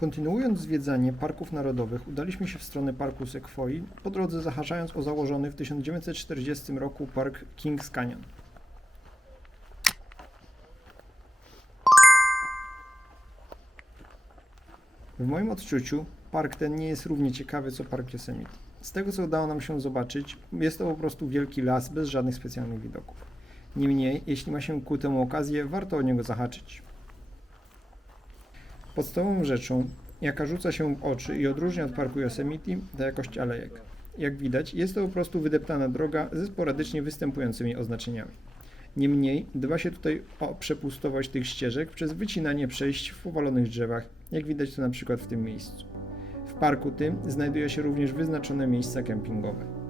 Kontynuując zwiedzanie parków narodowych, udaliśmy się w stronę parku Sekwoi, po drodze zahaczając o założony w 1940 roku park Kings Canyon. W moim odczuciu park ten nie jest równie ciekawy co park Yosemite. Z tego co udało nam się zobaczyć, jest to po prostu wielki las bez żadnych specjalnych widoków. Niemniej, jeśli ma się ku temu okazję, warto o niego zahaczyć. Podstawową rzeczą, jaka rzuca się w oczy i odróżnia od parku Yosemite, to jakość alejek. Jak widać, jest to po prostu wydeptana droga ze sporadycznie występującymi oznaczeniami. Niemniej, dba się tutaj o przepustowość tych ścieżek przez wycinanie przejść w powalonych drzewach, jak widać to na przykład w tym miejscu. W parku tym znajduje się również wyznaczone miejsca kempingowe.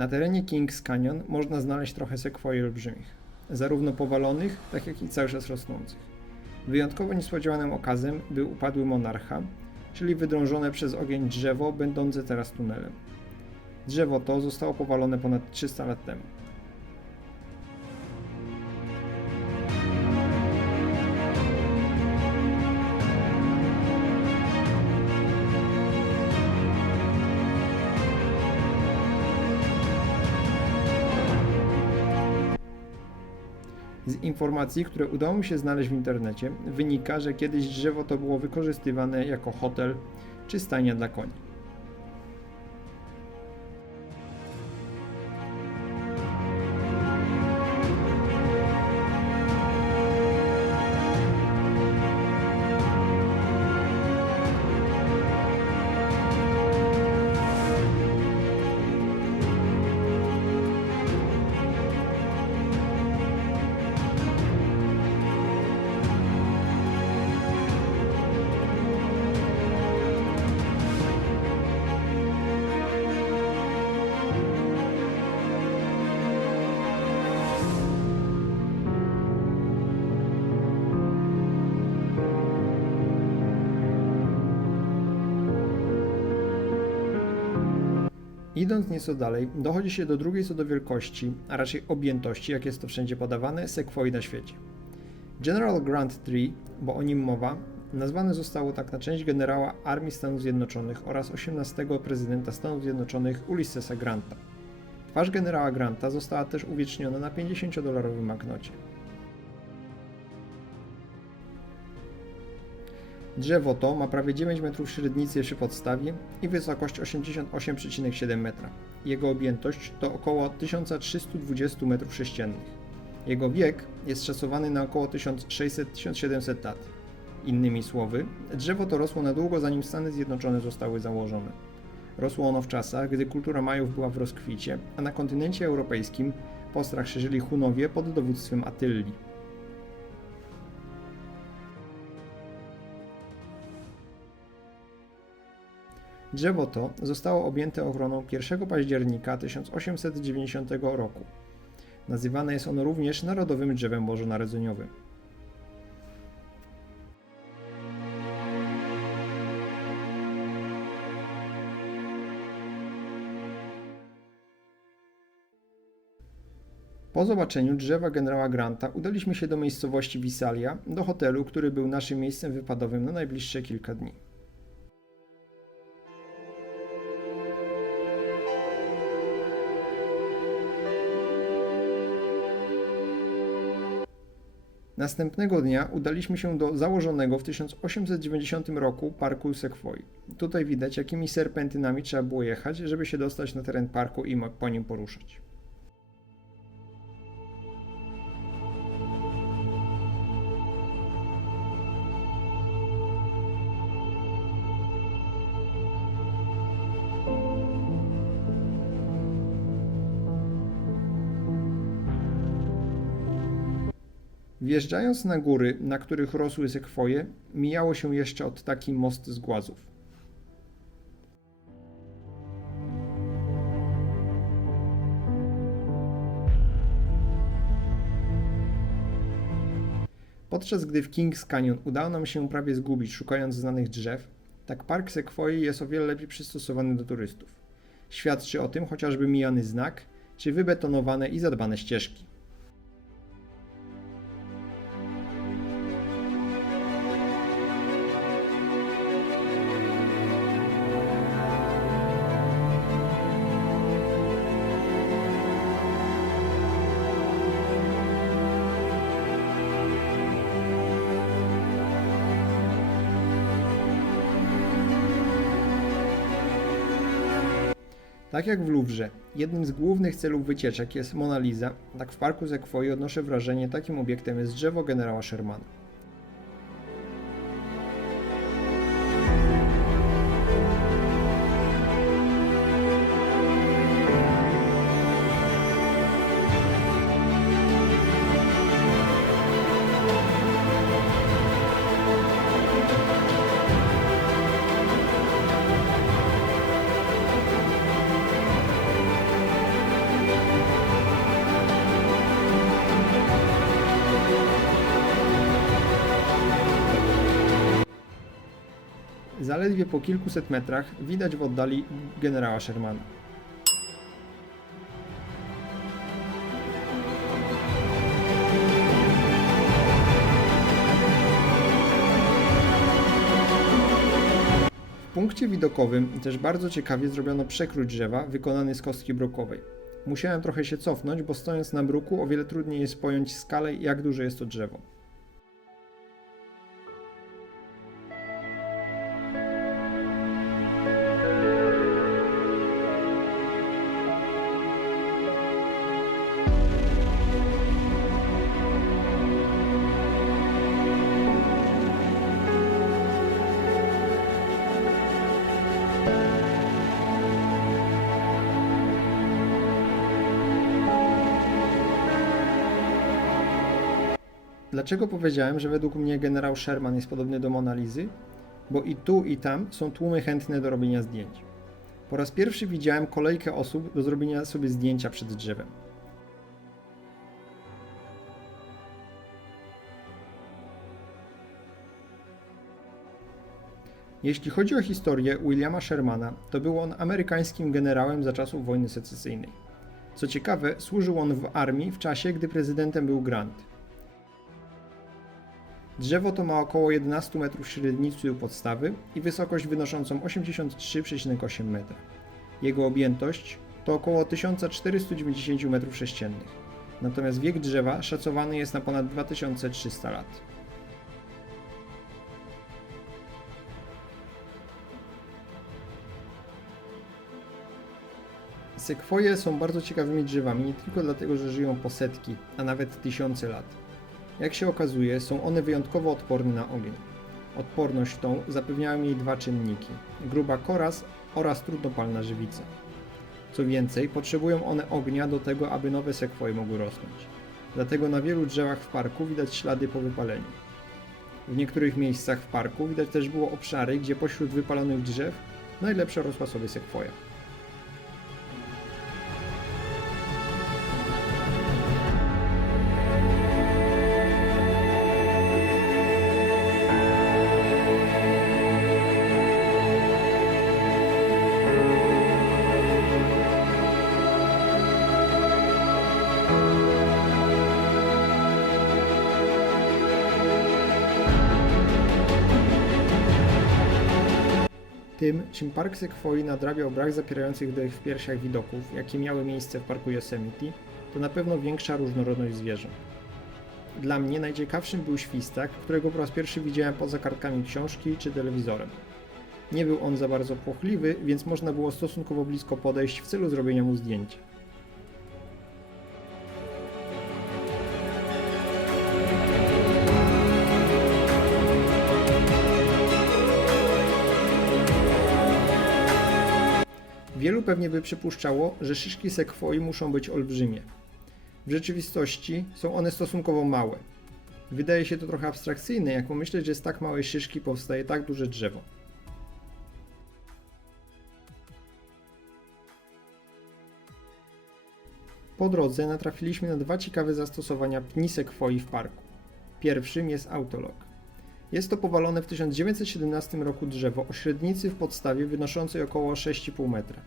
Na terenie Kings Canyon można znaleźć trochę sekwoi olbrzymich, zarówno powalonych, tak jak i cały czas rosnących. Wyjątkowo niespodziewanym okazem był upadły monarcha, czyli wydrążone przez ogień drzewo będące teraz tunelem. Drzewo to zostało powalone ponad 300 lat temu. Z informacji, które udało mi się znaleźć w internecie, wynika, że kiedyś drzewo to było wykorzystywane jako hotel czy stajnia dla koni. Idąc nieco dalej, dochodzi się do drugiej co do wielkości, a raczej objętości, jak jest to wszędzie podawane, sekwoi na świecie. General Grant Tree, bo o nim mowa, nazwane zostało tak na cześć generała Armii Stanów Zjednoczonych oraz 18 prezydenta Stanów Zjednoczonych Ulyssesa Granta. Twarz generała Granta została też uwieczniona na 50-dolarowym banknocie. Drzewo to ma prawie 9 metrów średnicy przy podstawie i wysokość 88,7 metra. Jego objętość to około 1320 m3. Jego wiek jest szacowany na około 1600-1700 lat. Innymi słowy, drzewo to rosło na długo zanim Stany Zjednoczone zostały założone. Rosło ono w czasach, gdy kultura Majów była w rozkwicie, a na kontynencie europejskim postrach szerzyli Hunowie pod dowództwem Attylii. Drzewo to zostało objęte ochroną 1 października 1890 roku. Nazywane jest ono również Narodowym Drzewem Bożonarodzeniowym. Po zobaczeniu drzewa generała Granta udaliśmy się do miejscowości Visalia, do hotelu, który był naszym miejscem wypadowym na najbliższe kilka dni. Następnego dnia udaliśmy się do założonego w 1890 roku parku Sekwoi. Tutaj widać, jakimi serpentynami trzeba było jechać, żeby się dostać na teren parku i po nim poruszać. Wjeżdżając na góry, na których rosły sekwoje, mijało się jeszcze od taki most z głazów. Podczas gdy w Kings Canyon udało nam się prawie zgubić, szukając znanych drzew, tak park sekwoi jest o wiele lepiej przystosowany do turystów. Świadczy o tym chociażby mijany znak, czy wybetonowane i zadbane ścieżki. Tak jak w Louvre, jednym z głównych celów wycieczek jest Mona Lisa, tak w parku Sekwoi odnoszę wrażenie, takim obiektem jest drzewo generała Shermana. Zaledwie po kilkuset metrach widać w oddali generała Shermana. W punkcie widokowym też bardzo ciekawie zrobiono przekrój drzewa wykonany z kostki brukowej. Musiałem trochę się cofnąć, bo stojąc na bruku o wiele trudniej jest pojąć skalę, jak duże jest to drzewo. Dlaczego powiedziałem, że według mnie generał Sherman jest podobny do Mona Lisy? Bo i tu, i tam są tłumy chętne do robienia zdjęć. Po raz pierwszy widziałem kolejkę osób do zrobienia sobie zdjęcia przed drzewem. Jeśli chodzi o historię Williama Shermana, to był on amerykańskim generałem za czasów wojny secesyjnej. Co ciekawe, służył on w armii w czasie, gdy prezydentem był Grant. Drzewo to ma około 11 metrów średnicy u podstawy i wysokość wynoszącą 83,8 metra. Jego objętość to około 1490 m3, natomiast wiek drzewa szacowany jest na ponad 2300 lat. Sekwoje są bardzo ciekawymi drzewami nie tylko dlatego, że żyją po setki, a nawet tysiące lat. Jak się okazuje, są one wyjątkowo odporne na ogień. Odporność tą zapewniają jej dwa czynniki: gruba kora oraz trudnopalna żywica. Co więcej, potrzebują one ognia do tego, aby nowe sekwoje mogły rosnąć. Dlatego na wielu drzewach w parku widać ślady po wypaleniu. W niektórych miejscach w parku widać też było obszary, gdzie pośród wypalonych drzew najlepsza rosła sobie sekwoja. Tym, czym park sekwoi nadrabiał brak zapierających dech w piersiach widoków, jakie miały miejsce w parku Yosemite, to na pewno większa różnorodność zwierząt. Dla mnie najciekawszym był świstak, którego po raz pierwszy widziałem poza kartkami książki czy telewizorem. Nie był on za bardzo płochliwy, więc można było stosunkowo blisko podejść w celu zrobienia mu zdjęcia. Wielu pewnie by przypuszczało, że szyszki sekwoi muszą być olbrzymie. W rzeczywistości są one stosunkowo małe. Wydaje się to trochę abstrakcyjne, jak pomyśleć, że z tak małej szyszki powstaje tak duże drzewo. Po drodze natrafiliśmy na dwa ciekawe zastosowania pni sekwoi w parku. Pierwszym jest autolog. Jest to powalone w 1917 roku drzewo o średnicy w podstawie wynoszącej około 6,5 metra.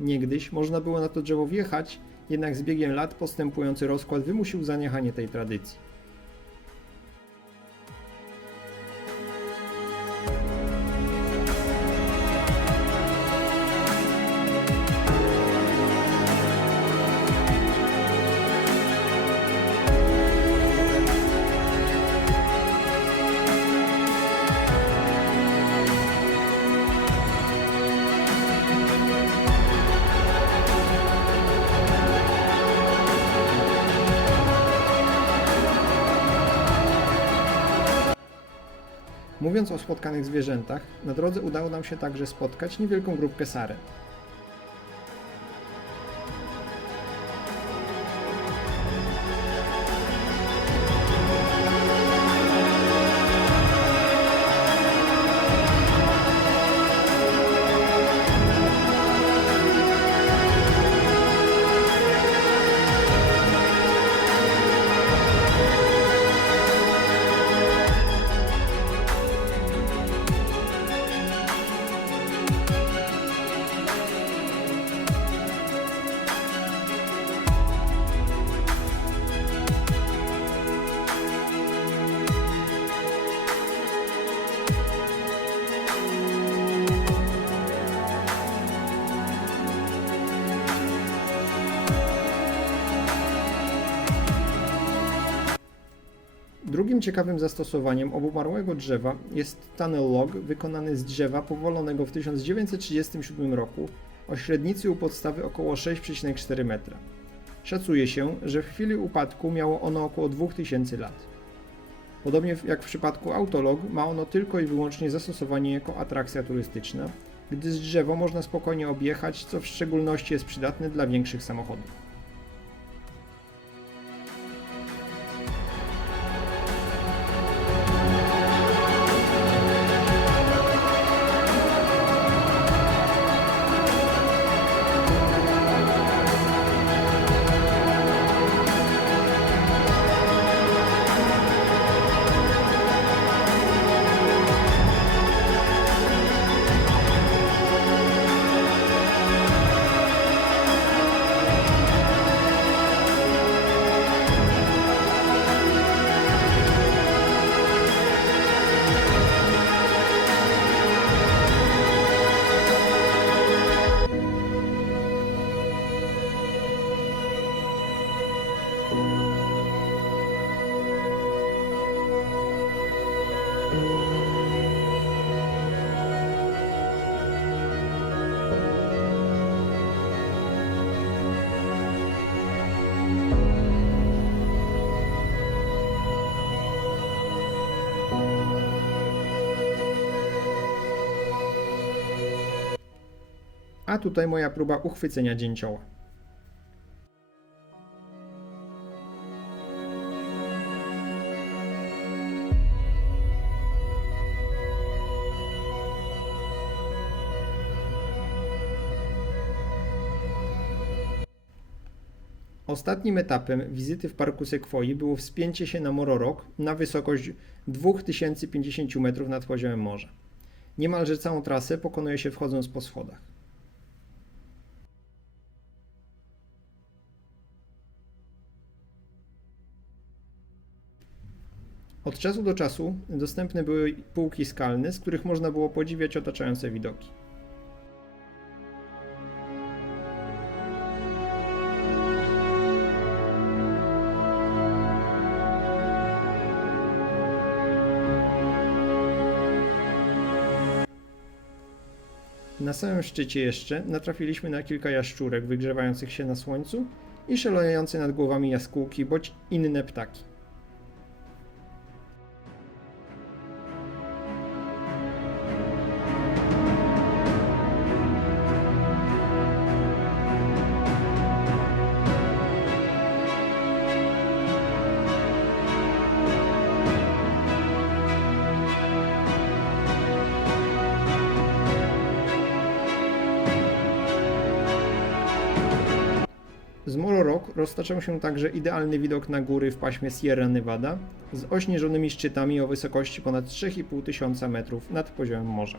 Niegdyś można było na to drzewo wjechać, jednak z biegiem lat postępujący rozkład wymusił zaniechanie tej tradycji. Mówiąc o spotkanych zwierzętach, na drodze udało nam się także spotkać niewielką grupkę saren. Drugim ciekawym zastosowaniem obumarłego drzewa jest tunnel log wykonany z drzewa powalonego w 1937 roku o średnicy u podstawy około 6,4 metra. Szacuje się, że w chwili upadku miało ono około 2000 lat. Podobnie jak w przypadku autolog, ma ono tylko i wyłącznie zastosowanie jako atrakcja turystyczna, gdyż drzewo można spokojnie objechać, co w szczególności jest przydatne dla większych samochodów. A tutaj moja próba uchwycenia dzięcioła. Ostatnim etapem wizyty w parku Sekwoi było wspięcie się na Moro Rock na wysokość 2050 metrów nad poziomem morza. Niemalże całą trasę pokonuje się wchodząc po schodach. Od czasu do czasu dostępne były półki skalne, z których można było podziwiać otaczające widoki. Na samym szczycie jeszcze natrafiliśmy na kilka jaszczurek wygrzewających się na słońcu i szalejące nad głowami jaskółki bądź inne ptaki. Z Moro Rock roztaczał się także idealny widok na góry w paśmie Sierra Nevada z ośnieżonymi szczytami o wysokości ponad 3500 metrów nad poziomem morza.